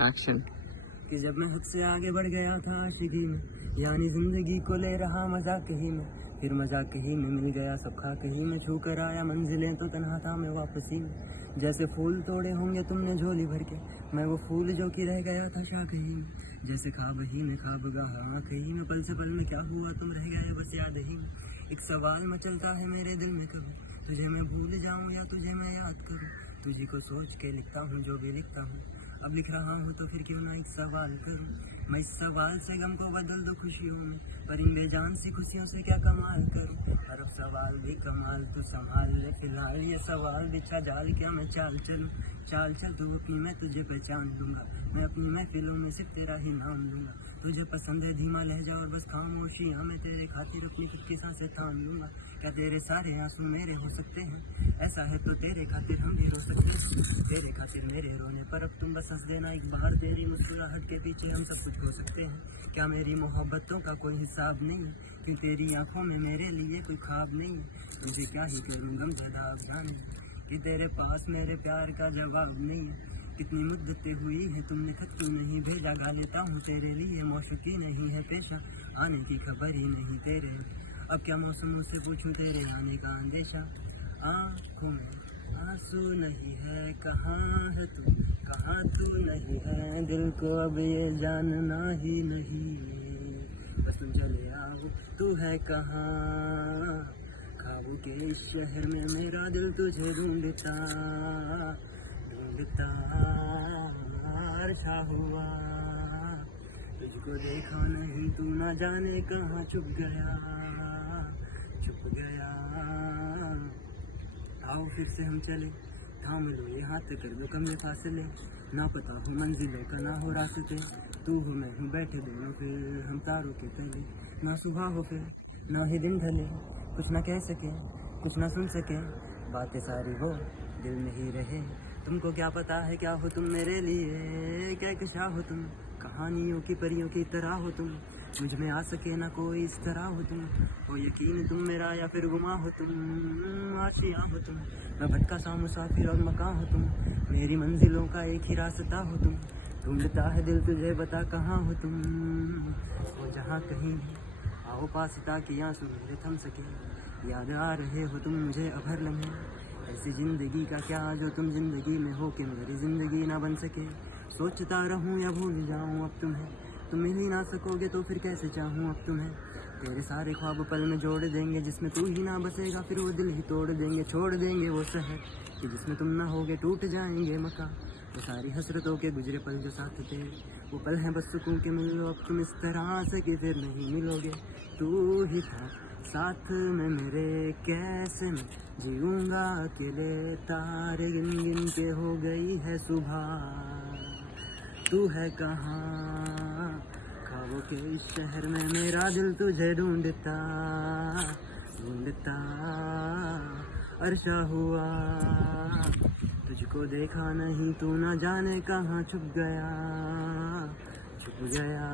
Action. कि जब मैं खुद से आगे बढ़ गया था आशिकी में, यानी जिंदगी को ले रहा मजाक ही में, फिर मजाक ही में मिल गया सब खा कहीं में, छू कर आया मंजिलें तो तन्हा था मैं वापसी में। जैसे फूल तोड़े होंगे तुमने झोली भर के, मैं वो फूल जो कि रह गया था शाख ही में। जैसे ख्वाब ही में ख्वाब गहा आँख ही में, पल से पल में क्या हुआ तुम रह गए बस याद ही में। एक सवाल मचलता है मेरे दिल में कभी, तुझे मैं भूल जाऊं या तुझे मैं याद करूं। तुझी को सोच के लिखता हूँ जो भी लिखता हूँ, अब लिख रहा हूँ तो फिर क्यों ना एक सवाल करूँ। मैं इस सवाल से गम को बदल दूँ खुशियों में, पर इन बेजान सी खुशियों से क्या कमाल करूँ। और अब सवाल भी कमाल तू संभाल ले फिलहाल, ये सवाल बिछा जाल क्या मैं चाल चलूँ। चाल चल तू अपनी मैं तुझे पहचान लूँगा, मैं अपनी महफिलों में सिर्फ तेरा ही नाम लूँगा। तुझे पसंद है धीमा लहजा और बस खामोशियाँ, मैं तेरे खातिर अपनी खुद की सांसें थाम लूँगा। क्या तेरे सारे आंसू मेरे हो सकते हैं, ऐसा है तो तेरे खातिर हम भी रो सकते हैं। तेरे खातिर मेरे रोने पर अब तुम बस हंस देना एक बार, तेरी मुस्कुराहट के पीछे हम सब कुछ हो सकते हैं। क्या मेरी मोहब्बतों का कोई हिसाब नहीं है, कि तेरी आंखों में मेरे लिए कोई ख्वाब नहीं है। मुझे क्या ही करूँ गमज़दा अब जाने, कि तेरे पास मेरे प्यार का जवाब नहीं है। कितनी मुद्दतें हुई है तुमने खत क्यों नहीं भेजा, गा लेता हूँ तेरे लिए मौशूकी नहीं है पेशा, आने की खबर ही नहीं तेरे। अब क्या मौसम से पूछूं तेरे आने का अंदेशा, आँखों में आंसू नहीं है, कहाँ है तू कहाँ तू नहीं है, दिल को अब ये जानना ही नहीं, बस तुम चले आओ तू है कहाँ। ख्वाबों के इस शहर में मेरा दिल तुझे ढूंढता ढूंढता अर्शा हुआ, तुझको देखा नहीं तू ना जाने कहाँ छुप गया छुप गया। आओ फिर से हम चले, थाम लो ये हाथ कर दो कम फासले, ना पता हो मंजिलों का ना हो रास्ते, तू हो मैं हूँ बैठे दोनों फिर हम तारों के तले। ना सुबह हो फिर ना ही दिन ढले, कुछ ना कह सके कुछ ना सुन सके, बातें सारी वो दिल में ही रहे। तुमको क्या पता है क्या हो तुम मेरे लिए, क्या कशा हो तुम कहानियों की परियों की तरह हो तुम, मुझ में आ सके ना कोई इस तरह हो तुम। हो यकीन तुम मेरा या फिर गुमा हो तुम, आशियाँ हो तुम, मैं भटका सा मुसाफिर और मकान हो तुम, मेरी मंजिलों का एक ही रास्ता हो तुम। ढूंढता है दिल तुझे बता कहाँ हो तुम, हो जहाँ कहीं भी आओ पास ताकि आंसू मेरे थम सके। याद आ रहे हो तुम मुझे अभर लम्हे, ऐसी जिंदगी का क्या जो तुम जिंदगी में हो कि मेरी जिंदगी ना बन सके। सोचता रहूं या भूल जाऊं अब तुम्हें, तुम मिल ही ना सकोगे तो फिर कैसे चाहूं अब तुम्हें। तेरे सारे ख्वाब पल में जोड़ देंगे, जिसमें तू ही ना बसेगा फिर वो दिल ही तोड़ देंगे। छोड़ देंगे वो शहर कि जिसमें तुम ना होगे, टूट जाएंगे मकान वो सारी हसरतों के गुजरे पल जो साथ थे, वो पल हैं बस सुकून के मिल लो अब तुम इस तरह से कि फिर नहीं मिलोगे। तू ही था साथ में मेरे, कैसे मैं जीऊँगा अकेले, तारे गिन गिन के हो गई है सुबह, तू है कहाँ। ख्वाबों के इस शहर में मेरा दिल तुझे ढूंढता ढूंढता अर्शा हुआ, तुझको देखा नहीं तू ना जाने कहाँ छुप गया छुप गया।